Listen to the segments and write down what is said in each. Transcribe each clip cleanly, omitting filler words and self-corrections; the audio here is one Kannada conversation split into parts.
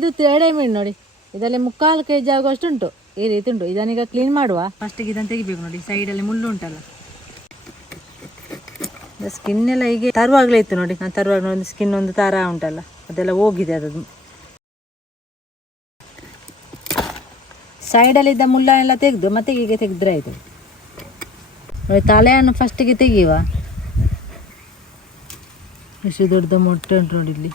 ಇದು ತೇಡೆ ಮೀನು ನೋಡಿ, ಇದರಲ್ಲಿ 3/4 kg ಆಗುವಷ್ಟು ಉಂಟು. ಈ ರೀತಿ ಉಂಟು. ಇದನ್ನೀಗ ಕ್ಲೀನ್ ಮಾಡುವ. ಫಸ್ಟಿಗೆ ಇದನ್ನು ತೆಗಿಬೇಕು ನೋಡಿ, ಸೈಡಲ್ಲಿ ಮುಳ್ಳು ಉಂಟಲ್ಲ, ಸ್ಕಿನ್ ಎಲ್ಲ ಹೀಗೆ ತರುವಾಗಲೇ ಇತ್ತು ನೋಡಿ. ನಾನು ತರುವಾಗ ಒಂದು ಸ್ಕಿನ್ ಒಂದು ತರ ಉಂಟಲ್ಲ, ಅದೆಲ್ಲ ಹೋಗಿದೆ. ಅದದು ಸೈಡಲ್ಲಿದ್ದ ಮುಳ್ಳನ್ನೆಲ್ಲ ತೆಗೆದು ಮತ್ತೆ ಹೀಗೆ ತೆಗೆದ್ರೆ ಆಯಿತು ನೋಡಿ. ತಲೆಯನ್ನು ಫಸ್ಟಿಗೆ ತೆಗೆಯುವ. ಎಷ್ಟು ದೊಡ್ಡ ಮೊಟ್ಟೆ ಉಂಟು ನೋಡಿ ಇಲ್ಲಿ.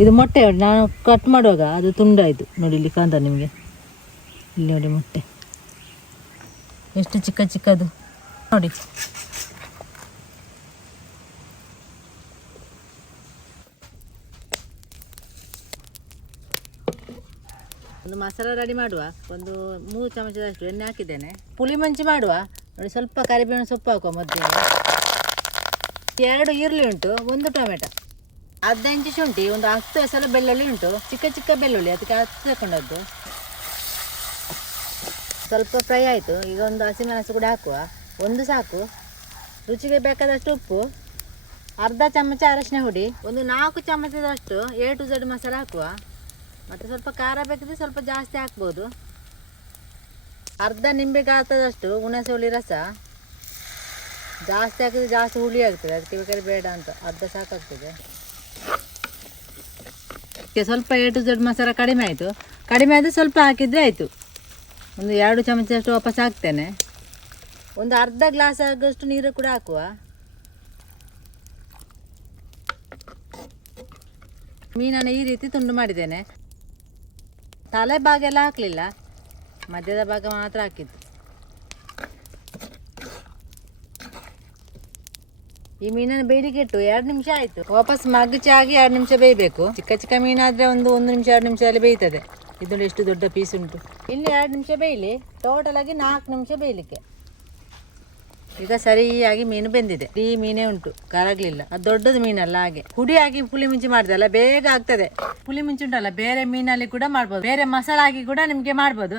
ಇದು ಮೊಟ್ಟೆ ನೋಡಿ, ನಾನು ಕಟ್ ಮಾಡುವಾಗ ಅದು ತುಂಡಾಯಿತು ನೋಡಿ. ಇಲ್ಲಿ ಕಾಂತ ನಿಮಗೆ, ಇಲ್ಲಿ ನೋಡಿ ಮೊಟ್ಟೆ ಎಷ್ಟು ಚಿಕ್ಕ ಚಿಕ್ಕದು ನೋಡಿ. ಒಂದು ಮಸಾಲ ರೆಡಿ ಮಾಡುವ. ಒಂದು 3 ಚಮಚದಷ್ಟು ಎಣ್ಣೆ ಹಾಕಿದ್ದೇನೆ. ಪುಳಿ ಮಂಚಿ ಮಾಡುವ ನೋಡಿ. ಸ್ವಲ್ಪ ಕರಿಬೇವಿನ ಸೊಪ್ಪು ಹಾಕುವ ಮೊದಲು. 2 ಈರುಳ್ಳಿ ಉಂಟು, 1 ಟೊಮೆಟೊ, ಅರ್ಧ ಇಂಚು ಶುಂಠಿ, ಒಂದು 10 ಎಸಳು ಬೆಳ್ಳುಳ್ಳಿ ಉಂಟು, ಚಿಕ್ಕ ಚಿಕ್ಕ ಬೆಳ್ಳುಳ್ಳಿ, ಅದಕ್ಕೆ 10 ತಗೊಂಡದ್ದು. ಸ್ವಲ್ಪ ಫ್ರೈ ಆಯಿತು. ಈಗ ಒಂದು ಹಸಿಮೆಣಸು ಕೂಡ ಹಾಕುವ, 1 ಸಾಕು. ರುಚಿಗೆ ಬೇಕಾದಷ್ಟು ಉಪ್ಪು, ಅರ್ಧ ಚಮಚ ಅರಶಿನ ಹುಡಿ, ಒಂದು 4 ಚಮಚದಷ್ಟು A to Z ಮಸಾಲ ಹಾಕುವ. ಮತ್ತು ಸ್ವಲ್ಪ ಖಾರ ಬೇಕಿದ್ರೆ ಸ್ವಲ್ಪ ಜಾಸ್ತಿ ಹಾಕ್ಬೋದು. ಅರ್ಧ ನಿಂಬೆ ಗಾತ್ರದಷ್ಟು ಹುಣಸೆ ಹುಳಿ ರಸ. ಜಾಸ್ತಿ ಹಾಕಿದ್ರೆ ಜಾಸ್ತಿ ಹುಳಿ ಆಗ್ತದೆ, ಅದಕ್ಕೆ ಬೇಕಾದ್ರೆ ಬೇಡ ಅಂತ, ಅರ್ಧ ಸಾಕಾಗ್ತದೆ. ಸ್ವಲ್ಪ A to Z ಮಸಾಲ ಕಡಿಮೆ ಆಯಿತು. ಕಡಿಮೆ ಆದರೆ ಸ್ವಲ್ಪ ಹಾಕಿದರೆ ಆಯಿತು. ಒಂದು 2 ಚಮಚದಷ್ಟು ವಾಪಸ್ ಹಾಕ್ತೇನೆ. ಒಂದು ಅರ್ಧ ಗ್ಲಾಸ್ ಆಗೋಷ್ಟು ನೀರು ಕೂಡ ಹಾಕುವ. ಮೀನನ್ನು ಈ ರೀತಿ ತುಂಡು ಮಾಡಿದ್ದೇನೆ. ತಲೆ ಭಾಗ ಎಲ್ಲ ಹಾಕಲಿಲ್ಲ, ಮಧ್ಯದ ಭಾಗ ಮಾತ್ರ ಹಾಕಿದ್ದು. ಈ ಮೀನನ್ನು ಬೇಯಲಿಕ್ಕೆ ಇಟ್ಟು 2 ನಿಮಿಷ ಆಯಿತು. ವಾಪಸ್ ಮಗುಚಾಗಿ 2 ನಿಮಿಷ ಬೇಯಬೇಕು. ಚಿಕ್ಕ ಚಿಕ್ಕ ಮೀನಾದರೆ ಒಂದು 1 ನಿಮಿಷ 2 ನಿಮಿಷದಲ್ಲಿ ಬೇಯ್ತದೆ. ಇದೊಂದು ಎಷ್ಟು ದೊಡ್ಡ ಪೀಸ್ ಉಂಟು. ಇಲ್ಲಿ 2 ನಿಮಿಷ ಬೇಯಲಿ, ಟೋಟಲ್ ಆಗಿ 4 ನಿಮಿಷ ಬೇಯಲಿಕ್ಕೆ. ಈಗ ಸರಿಯಾಗಿ ಮೀನು ಬೆಂದಿದೆ. ಈ ಮೀನೇ ಉಂಟು, ಕರಗಲಿಲ್ಲ. ಅದು ದೊಡ್ಡದು ಮೀನಲ್ಲ, ಹಾಗೆ ಹುಡಿ ಹಾಕಿ ಪುಳಿ ಮುಂಚಿ ಮಾಡಿದಲ್ಲ ಬೇಗ ಆಗ್ತದೆ. ಪುಳಿ ಮುಂಚಿ ಉಂಟಲ್ಲ, ಬೇರೆ ಮೀನಲ್ಲಿ ಕೂಡ ಮಾಡ್ಬೋದು, ಬೇರೆ ಮಸಾಲ ಹಾಕಿ ಕೂಡ ನಿಮಗೆ ಮಾಡ್ಬೋದು.